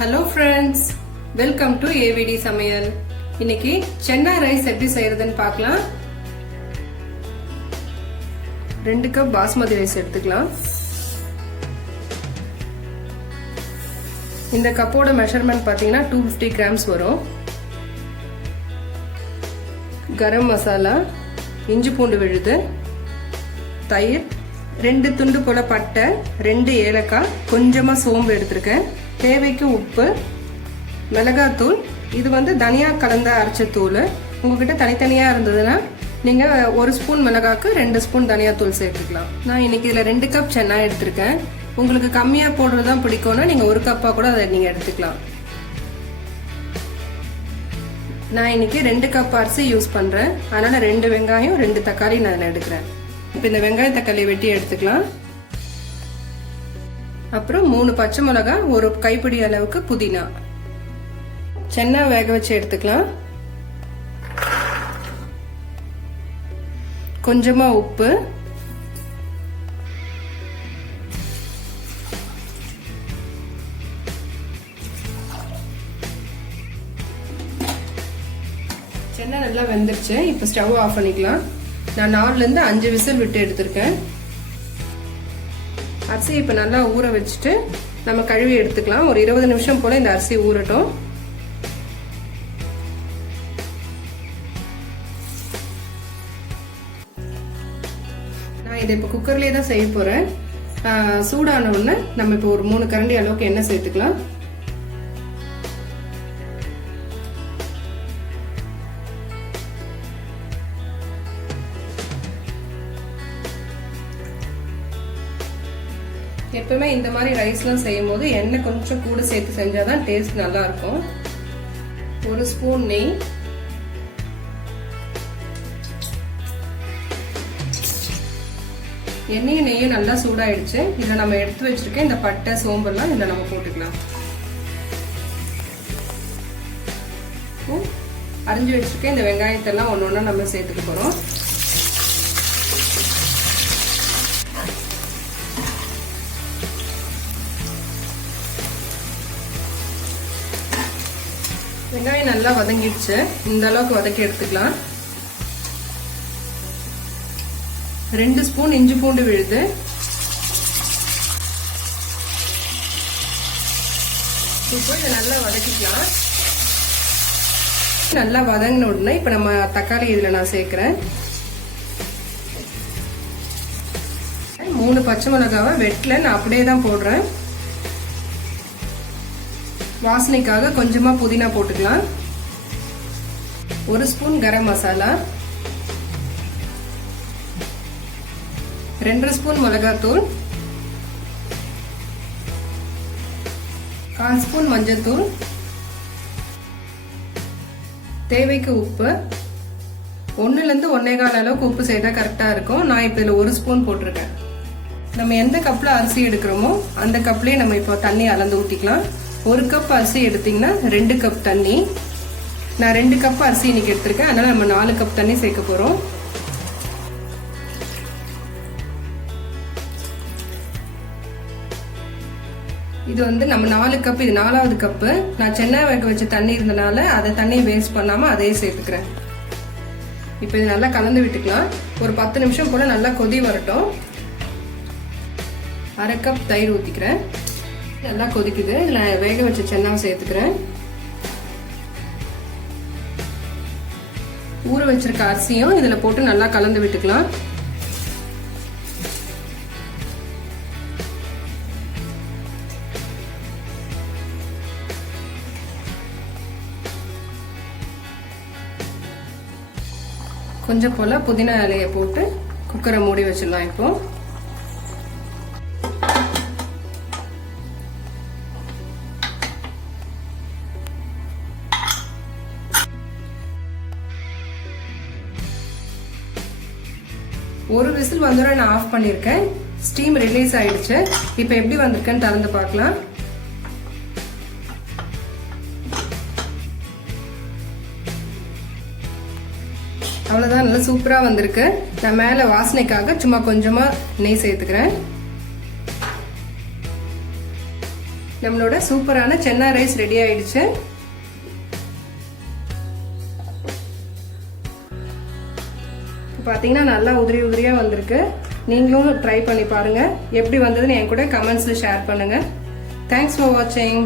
Hello friends, welcome to AVD Samayal. இன்னைக்கு சென்னா rice எப்படி செய்யறதுன்னு பார்க்கலாம். 2 கப் பாஸ்மதி ரைஸ் எடுத்துக்கலாம். இந்த கப்போட மெஷர்மென்ட் பாத்தீங்கன்னா 250 கிராம்ஸ் வரும். கரம் மசாலா, இஞ்சி பூண்டு விழுது, தயிர், 2 துண்டு போல பட்டை, 2 ஏலக்காய், கொஞ்சமா சோம்பு எடுத்திருக்கேன். தேவைக்கு உப்பு, மிளகாத்தூள், இது வந்து தனியா கலந்த அரைச்ச தூள். உங்ககிட்ட தனித்தனியா இருந்ததுன்னா நீங்க 1 ஸ்பூன் மிளகாக்கு 2 ஸ்பூன் தனியா தூள் சேர்த்துக்கலாம். நான் இன்னைக்கு இதுல 2 கப் சென்னா எடுத்திருக்கேன். உங்களுக்கு கம்மியா போடுறதுதான் பிடிக்கும்னா நீங்க 1 கப்பா கூட அதை நீங்க எடுத்துக்கலாம். நான் இன்னைக்கு 2 கப் அரிசி யூஸ் பண்றேன். அதனால 2 வெங்காயம் 2 தக்காளி நான் எடுக்கிறேன். இப்போ இந்த வெங்காய தக்காளி வெட்டி எடுத்துக்கலாம். அப்புறம் 3 பச்சை மிளகாய், 1 கைப்பிடி அளவுக்கு புதினா. சென்னா வேக வச்சு எடுத்துக்கலாம். கொஞ்சமா உப்பு, சென்னா நல்லா வெந்துருச்சு. இப்ப ஸ்டவ் ஆஃப் பண்ணிக்கலாம். நான் 4ல இருந்து 5 விசில் விட்டு எடுத்திருக்கேன். அரிசி இப்ப நல்லா ஊற வச்சுட்டு நம்ம கழுவி எடுத்துக்கலாம். ஒரு 20 நிமிஷம் போல இந்த அரிசி ஊறட்டும். நான் இதை இப்ப குக்கர்லயே தான் செய்ய போறேன். சூடான உடனே நம்ம இப்ப ஒரு 3 கரண்டி அளவுக்கு எண்ணெய் சேர்த்துக்கலாம். எப்பவுமே இந்த மாதிரி ரைஸ்லாம் செய்யும் போது எண்ணெய் கொஞ்சம் கூட சேர்த்து செஞ்சாதான் டேஸ்ட் நல்லா இருக்கும். 1 ஸ்பூன் நெய், எண்ணெயும் நெய்யும் நல்லா சூடாயிடுச்சு. இதுல நம்ம எடுத்து வச்சிருக்க இந்த பட்டை சோம்பெல்லாம் இதுல நம்ம போட்டுக்கலாம். அரிஞ்சு வச்சிருக்க இந்த வெங்காயத்தெல்லாம் ஒன்னொன்னா நம்ம சேர்த்துக்க போறோம். வெங்காயம் நல்லா வதங்கிடுச்சு. இந்த அளவுக்கு வதக்கி எடுத்துக்கலாம். 2 ஸ்பூன் இஞ்சி பூண்டு விழுது, இப்போ இதை நல்லா வதக்கிக்கலாம். நல்லா வதங்கின உடனே இப்ப நம்ம தக்காளி இதுல நான் சேர்க்கிறேன். 3 பச்சை மிளகாவை வெட்டல, நான் அப்படியே தான் போடுறேன். வாசனைக்காக கொஞ்சமா புதினா போட்டுக்கலாம். 1 ஸ்பூன் கரம் மசாலா, 2 ஸ்பூன் மிளகாத்தூள், 1/4 ஸ்பூன் மஞ்சள்தூள், தேவைக்கு உப்பு. 1ல இருந்து 1.25 அளவுக்கு உப்பு சேர்த்தா கரெக்டா இருக்கும். நான் இப்ப இதுல 1 ஸ்பூன் போட்டிருக்கேன். நம்ம எந்த கப்ல அரிசி எடுக்கிறோமோ அந்த கப்லயே நம்ம இப்போ தண்ணி அளந்து ஊத்திக்கலாம். 1 கப் அரிசி எடுத்தீங்கன்னா 2 கப் தண்ணி. நான் 2 கப் அரிசி இன்னைக்கு எடுத்திருக்கேன். அதனால நம்ம 4 கப் தண்ணி சேர்க்க போறோம். இது வந்து நம்ம 4 கப், இது 4வது கப்பு. நான் சென்னா வேக வச்ச தண்ணி இருந்தனால அதை தண்ணியை வேஸ்ட் பண்ணாம அதையே சேர்த்துக்கிறேன். இப்போ இது நல்லா கலந்து விட்டுக்கலாம். ஒரு 10 நிமிஷம் போல நல்லா கொதி வரட்டும். 1/2 கப் தயிர் ஊத்திக்கிறேன். நல்லா கொதிக்குது. இதுல வேக வச்ச சென்னாவை சேர்த்துக்கிறேன். ஊற வச்சிருக்க அரிசியும் இதுல போட்டு நல்லா கலந்து விட்டுக்கலாம். கொஞ்சம் போல புதினா இலையை போட்டு குக்கரை மூடி வச்சிடலாம். இப்போ ஒரு விசில் வந்தோட நான் ஆஃப் பண்ணிருக்கேன். ஸ்டீம் ரிலீஸ் ஆயிடுச்சு. இப்போ எப்படி வந்திருக்குன்னு திறந்து பார்க்கலாம். அவ்வளவுதான், நல்லா சூப்பரா வந்திருக்கு. நான் மேல வாசனைக்காக சும்மா கொஞ்சமா நெய் சேர்த்துக்கிறேன். நம்மளோட சூப்பரான சென்னா ரைஸ் ரெடி ஆயிடுச்சு. பாத்தீங்கன்னா நல்லா உதிரி உதிரியா வந்திருக்கு. நீங்களும் ட்ரை பண்ணி பாருங்க. எப்படி வந்ததுன்னு என் கூட கமெண்ட்ஸ்ல ஷேர் பண்ணுங்க. தேங்க்ஸ் ஃபார் வாட்சிங்.